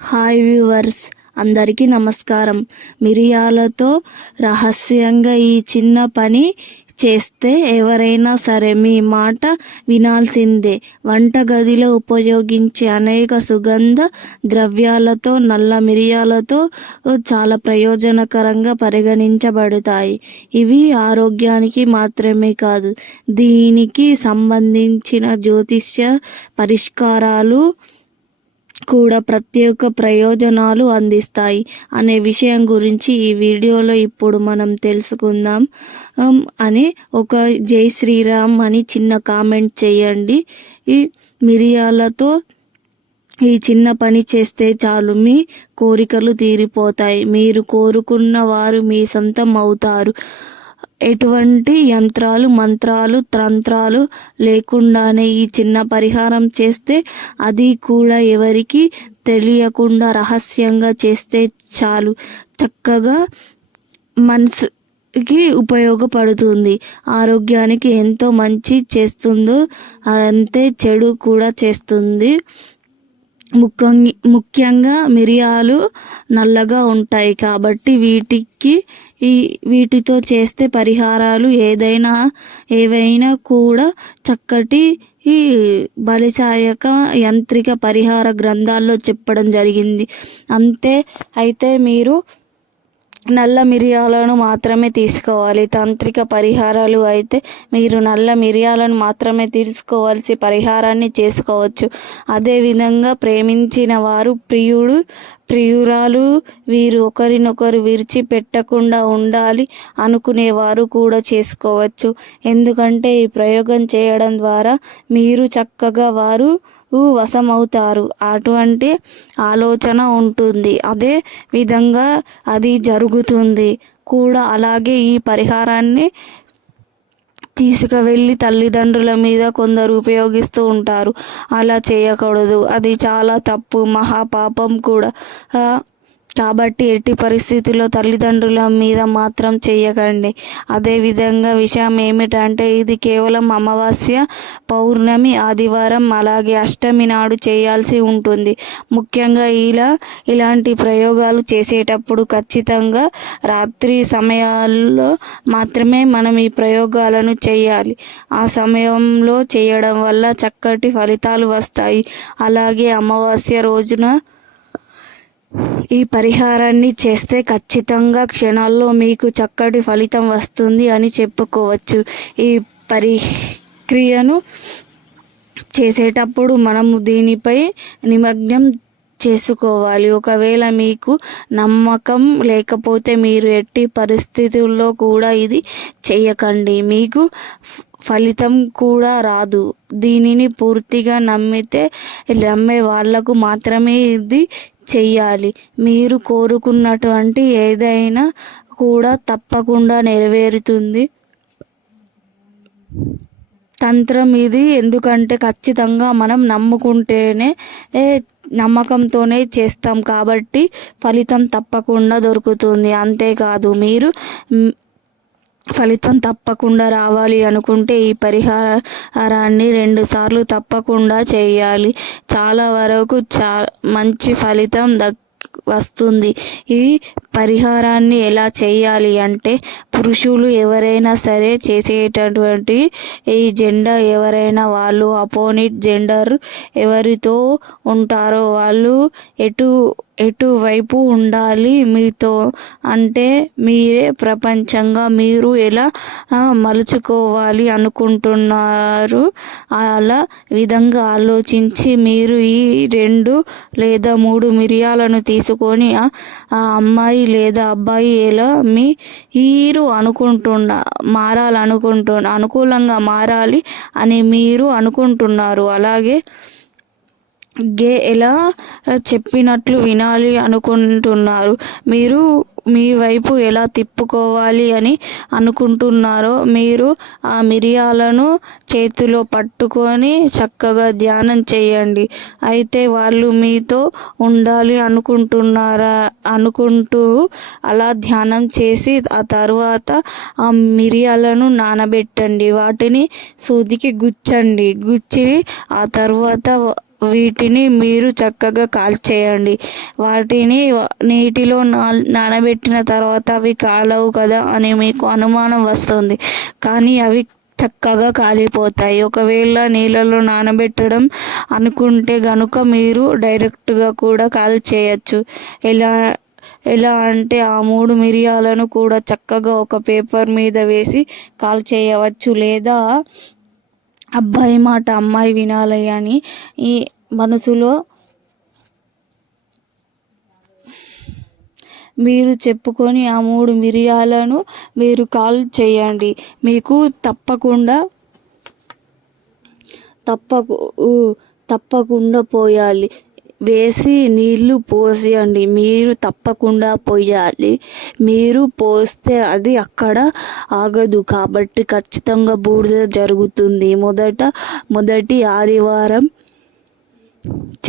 Hi viewers అందరికీ నమస్కారం. మిరియాలతో రహస్యంగా ఈ చిన్న పని చేస్తే ఎవరైనా సరే మీ మాట వినాల్సిందే. వంటగదిలో ఉపయోగించే అనేక సుగంధ ద్రవ్యాలతో నల్ల మిరియాలతో చాలా ప్రయోజనకరంగా పరిగణించబడతాయి. ఇవి ఆరోగ్యానికి మాత్రమే కాదు దీనికి సంబంధించిన జ్యోతిష్య పరిష్కారాలు కూడా ప్రత్యేక ప్రయోజనాలు అందిస్తాయి అనే విషయం గురించి ఈ వీడియోలో ఇప్పుడు మనం తెలుసుకుందాం. అని ఒక జై శ్రీరామ్ అని చిన్న కామెంట్ చేయండి. ఈ మిరియాలతో ఈ చిన్న పని చేస్తే చాలు. మీ కోరికలు తీరిపోతాయి. మీరు కోరుకున్న వారు మీ సొంతం అవుతారు. ఎటువంటి యంత్రాలు మంత్రాలు తంత్రాలు లేకుండానే ఈ చిన్న పరిహారం చేస్తే అది కూడా ఎవరికి తెలియకుండా రహస్యంగా చేస్తే చాలు. చక్కగా మనసుకి ఉపయోగపడుతుంది. ఆరోగ్యానికి ఎంతో మంచి చేస్తుందో అంతే చెడు కూడా చేస్తుంది. ముఖ్యంగా ముఖ్యంగా మిరియాలు నల్లగా ఉంటాయి కాబట్టి వీటికి ఈ వీటితో చేస్తే పరిహారాలు ఏదైనా ఏవైనా కూడా చక్కటి ఈ బలిసాయక యంత్రిక పరిహార గ్రంథాల్లో చెప్పడం జరిగింది. అంతే అయితే మీరు నల్ల మిరియాలను మాత్రమే తీసుకోవాలి. తాంత్రిక పరిహారాలు అయితే మీరు నల్ల మిరియాలను మాత్రమే తీసుకోవాల్సి పరిహారాన్ని చేసుకోవచ్చు. అదేవిధంగా ప్రేమించిన వారు ప్రియుడు ప్రియురాలు. వీరు ఒకరినొకరు విరిచిపెట్టకుండా ఉండాలి అనుకునేవారు కూడా చేసుకోవచ్చు. ఎందుకంటే ఈ ప్రయోగం చేయడం ద్వారా మీరు చక్కగా వారు వశమవుతారు. అటువంటి ఆలోచన ఉంటుంది. అదే విధంగా అది జరుగుతుంది. కూడా అలాగే ఈ పరిహారాన్ని తీసుకువెళ్ళి తల్లిదండ్రుల మీద కొందరు ఉపయోగిస్తూ ఉంటారు. అలా చేయకూడదు. అది చాలా తప్పు. మహాపాపం కూడా. కాబట్టి ఎట్టి పరిస్థితుల్లో తల్లిదండ్రుల మీద మాత్రం చేయకండి. అదేవిధంగా విషయం ఏమిటంటే ఇది కేవలం అమావాస్య పౌర్ణమి ఆదివారం అలాగే అష్టమి నాడు చేయాల్సి ఉంటుంది. ముఖ్యంగా ఇలా ఇలాంటి ప్రయోగాలు చేసేటప్పుడు ఖచ్చితంగా రాత్రి సమయాల్లో మాత్రమే మనం ఈ ప్రయోగాలను చేయాలి. ఆ సమయంలో చేయడం వల్ల చక్కటి ఫలితాలు వస్తాయి. అలాగే అమావాస్య రోజున ఈ పరిహారాన్ని చేస్తే ఖచ్చితంగా క్షణాల్లో మీకు చక్కటి ఫలితం వస్తుంది అని చెప్పుకోవచ్చు. ఈ పరిక్రియను చేసేటప్పుడు మనము దీనిపై నిమగ్నం చేసుకోవాలి. ఒకవేళ మీకు నమ్మకం లేకపోతే మీరు ఎట్టి పరిస్థితుల్లో కూడా ఇది చేయకండి. మీకు ఫలితం కూడా రాదు. దీనిని పూర్తిగా నమ్మితే నమ్మే వాళ్ళకు మాత్రమే ఇది చెయ్యాలి. మీరు కోరుకున్నటువంటి ఏదైనా కూడా తప్పకుండా నెరవేరుతుంది. తంత్రం ఇది. ఎందుకంటే ఖచ్చితంగా మనం నమ్ముకుంటేనే నమ్మకంతోనే చేస్తాం కాబట్టి ఫలితం తప్పకుండా దొరుకుతుంది. అంతేకాదు మీరు ఫలితం తప్పకుండా రావాలి అనుకుంటే ఈ పరిహారాన్ని రెండుసార్లు తప్పకుండా చేయాలి. చాలా వరకు చా మంచి ఫలితం దక్ వస్తుంది. ఈ పరిహారాన్ని ఎలా చేయాలి అంటే పురుషులు ఎవరైనా సరే చేసేటటువంటి ఈ జెండర్ ఎవరైనా వాళ్ళు అపోనిట్ జెండర్ ఎవరితో ఉంటారో వాళ్ళు ఎటు ఎటువైపు ఉండాలి మీతో అంటే మీరే ప్రపంచంగా మీరు ఎలా మలుచుకోవాలి అనుకుంటున్నారు. అలా విధంగా ఆలోచించి మీరు ఈ రెండు లేదా మూడు మిరియాలను తీసుకొని ఆ అమ్మాయి లేదా అబ్బాయి ఎలా మీ మీరు అనుకుంటున్న మారాలనుకుంటు అనుకూలంగా మారాలి అని మీరు అనుకుంటున్నారు. అలాగే గే ఎలా చెప్పినట్లు వినాలి అనుకుంటున్నారు. మీరు మీ వైపు ఎలా తిప్పుకోవాలి అని అనుకుంటున్నారో మీరు ఆ మిరియాలను చేతిలో పట్టుకొని చక్కగా ధ్యానం చేయండి. అయితే వాళ్ళు మీతో ఉండాలి అనుకుంటున్నారా? అనుకుంటూ అలా ధ్యానం చేసి ఆ తర్వాత ఆ మిరియాలను నానబెట్టండి. వాటిని సూదికి గుచ్చండి. గుచ్చి ఆ తర్వాత వీటిని మీరు చక్కగా కాల్చేయండి వాటిని నీటిలో నా నానబెట్టిన తర్వాత అవి కాలవు కదా అని మీకు అనుమానం వస్తుంది. కానీ అవి చక్కగా కాలిపోతాయి. ఒకవేళ నీళ్ళలో నానబెట్టడం అనుకుంటే గనుక మీరు డైరెక్ట్గా కూడా కాల్ చేయొచ్చు. ఎలా ఎలా అంటే ఆ మూడు మిరియాలను కూడా చక్కగా ఒక పేపర్ మీద వేసి కాల్ చేయవచ్చు. లేదా అబ్బాయి మాట అమ్మాయి వినాలి అని ఈ మనసులో మీరు చెప్పుకొని ఆ మూడు మిరియాలను మీరు కాల్ చేయండి. మీకు తప్పకుండా తప్పకు తప్పకుండా పోయాలి. వేసి నీళ్ళు పోసేయండి. మీరు తప్పకుండా పోయాలి. మీరు పోస్తే అది అక్కడ ఆగదు. కాబట్టి ఖచ్చితంగా బూడిద జరుగుతుంది. మొదట మొదటి ఆదివారం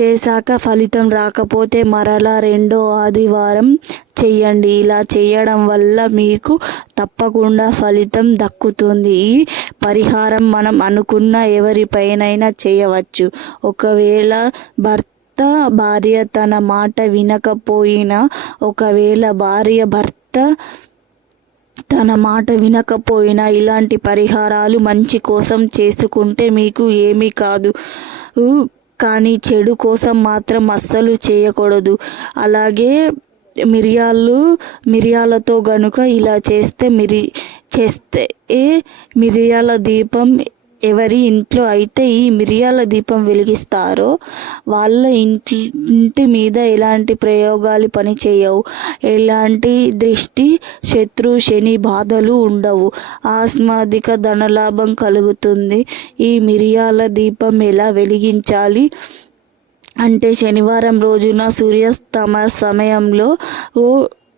చేశాక ఫలితం రాకపోతే మరలా రెండో ఆదివారం చెయ్యండి ఇలా చేయడం వల్ల మీకు తప్పకుండా ఫలితం దక్కుతుంది. ఈ పరిహారం మనం అనుకున్న ఎవరిపైనైనా చేయవచ్చు. ఒకవేళ భర్త భర్త భార్య తన మాట వినకపోయినా ఒకవేళ భార్య భర్త తన మాట వినకపోయినా ఇలాంటి పరిహారాలు మంచి కోసం చేసుకుంటే మీకు ఏమీ కాదు. కానీ చెడు కోసం మాత్రం అస్సలు చేయకూడదు. అలాగే మిరియాలు మిరియాలతో గనుక ఇలా చేస్తే మిరి చేస్తే మిరియాల దీపం ఎవరి ఇంట్లో అయితే ఈ మిరియాల దీపం వెలిగిస్తారో వాళ్ళ ఇంటి ఇంటి మీద ఎలాంటి ప్రయోగాలు పని చేయవు. ఎలాంటి దృష్టి శత్రు శని బాధలు ఉండవు. ఆస్మాదిక ధనలాభం కలుగుతుంది. ఈ మిరియాల దీపం ఎలా వెలిగించాలి? అంటే శనివారం రోజున సూర్యాస్తమ సమయంలో ఓ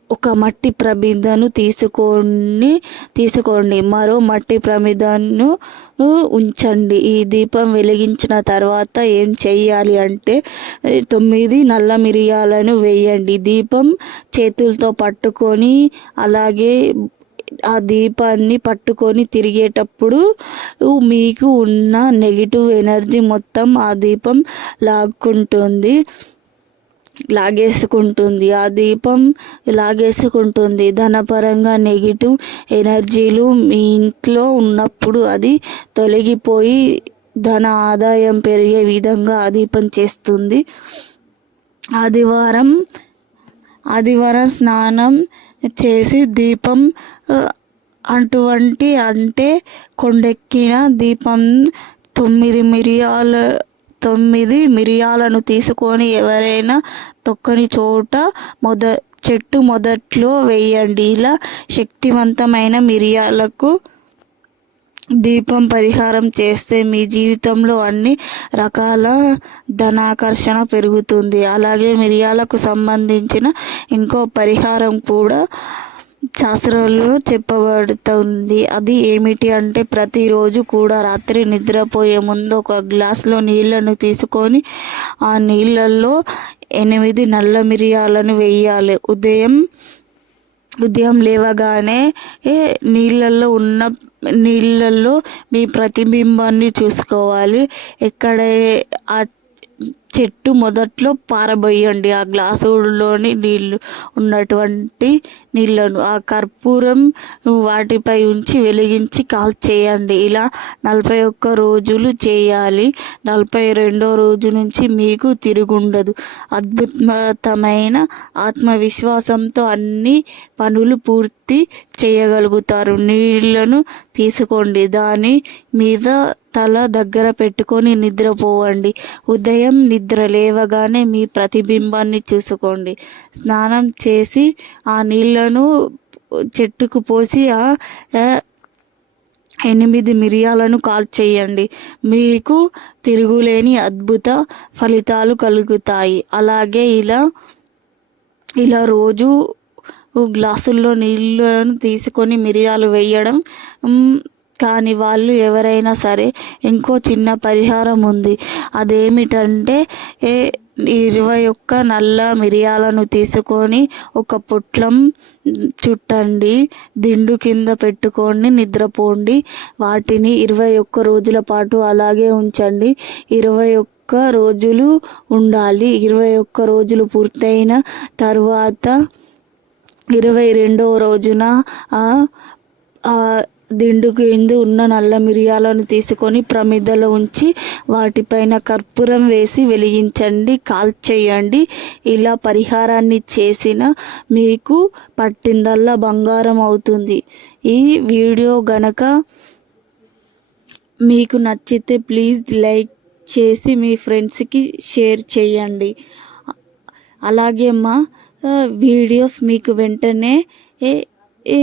ఒక మట్టి ప్రమిదను తీసుకొని తీసుకోండి. మరో మట్టి ప్రమిదను ఉంచండి. ఈ దీపం వెలిగించిన తర్వాత ఏం చేయాలి అంటే తొమ్మిది నల్ల మిరియాలను వేయండి. దీపం చేతులతో పట్టుకొని అలాగే ఆ దీపాన్ని పట్టుకొని తిరిగేటప్పుడు మీకు ఉన్న నెగిటివ్ ఎనర్జీ మొత్తం ఆ దీపం లాక్కుంటుంది. లాగేసుకుంటుంది. ఆ దీపం లాగేసుకుంటుంది. ధనపరంగా నెగిటివ్ ఎనర్జీలు మీ ఇంట్లో ఉన్నప్పుడు అది తొలగిపోయి ధన ఆదాయం పెరిగే విధంగా ఆ దీపం చేస్తుంది. ఆదివారం ఆదివారం స్నానం చేసి దీపం అటువంటి అంటే కొండెక్కిన దీపం తొమ్మిది మిరియాల తొమ్మిది మిరియాలను తీసుకొని ఎవరైనా తొక్కని చోట మొద చెట్టు మొదట్లో వేయండి. ఇలా శక్తివంతమైన మిరియాలకు దీపం పరిహారం చేస్తే మీ జీవితంలో అన్ని రకాల ధనాకర్షణ పెరుగుతుంది. అలాగే మిరియాలకు సంబంధించిన ఇంకో పరిహారం కూడా శాస్త్రాలు చెప్పబడుతుంది. అది ఏమిటి అంటే ప్రతిరోజు కూడా రాత్రి నిద్రపోయే ముందు ఒక గ్లాస్లో నీళ్ళను తీసుకొని ఆ నీళ్ళల్లో ఎనిమిది నల్ల మిరియాలను వేయాలి. ఉదయం ఉదయం లేవగానే నీళ్ళల్లో ఉన్న నీళ్ళల్లో మీ ప్రతిబింబాన్ని చూసుకోవాలి. ఎక్కడ ఆ చెట్టు మొదట్లో పారబోయండి. ఆ గ్లాసులోని నీళ్ళు ఉన్నటువంటి నీళ్ళను ఆ కర్పూరం వాటిపై ఉంచి వెలిగించి కాల్ చేయండి ఇలా నలభై ఒక్క రోజులు చేయాలి. నలభై రెండో రోజు నుంచి మీకు తిరుగుండదు. అద్భుతమైన ఆత్మవిశ్వాసంతో అన్ని పనులు పూర్తి చేయగలుగుతారు. నీళ్ళను తీసుకోండి. దాని మీద తల దగ్గర పెట్టుకొని నిద్రపోవండి. ఉదయం నిద్ర లేవగానే మీ ప్రతిబింబాన్ని చూసుకోండి. స్నానం చేసి ఆ నీళ్ళను చెట్టుకు పోసి ఆ ఎనిమిది మిరియాలను కాల్చేయండి. మీకు తిరుగులేని అద్భుత ఫలితాలు కలుగుతాయి. అలాగే ఇలా ఇలా రోజు గ్లాసుల్లో నీళ్ళను తీసుకొని మిరియాలు వేయడం కానీ వాళ్ళు ఎవరైనా సరే ఇంకో చిన్న పరిహారం ఉంది. అదేమిటంటే ఏ ఇరవై ఒక్క నల్ల మిరియాలను తీసుకొని ఒక పొట్లం చుట్టండి దిండు కింద పెట్టుకొని నిద్రపోండి. వాటిని ఇరవై ఒక్క రోజుల పాటు అలాగే ఉంచండి. ఇరవై ఒక్క రోజులు ఉండాలి. ఇరవై ఒక్క రోజులు పూర్తయిన తర్వాత ఇరవై రెండవ రోజున దిండుకు ఎందు ఉన్న నల్ల మిరియాలను తీసుకొని ప్రమిదలో ఉంచి వాటిపైన కర్పూరం వేసి వెలిగించండి కాల్చేయండి. ఇలా పరిహారాన్ని చేసిన మీకు పట్టిందల్లా బంగారం అవుతుంది. ఈ వీడియో గనక మీకు నచ్చితే ప్లీజ్ లైక్ చేసి మీ ఫ్రెండ్స్కి షేర్ చేయండి. అలాగే మా వీడియోస్ మీకు వెంటనే ఏ ఏ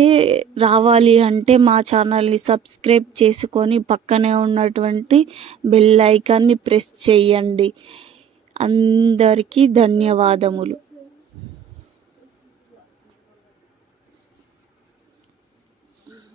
రావాలి అంటే మా ఛానల్ని సబ్స్క్రైబ్ చేసుకొని పక్కనే ఉన్నటువంటి బెల్ ఐకాన్ని ప్రెస్ చేయండి అందరికీ ధన్యవాదములు.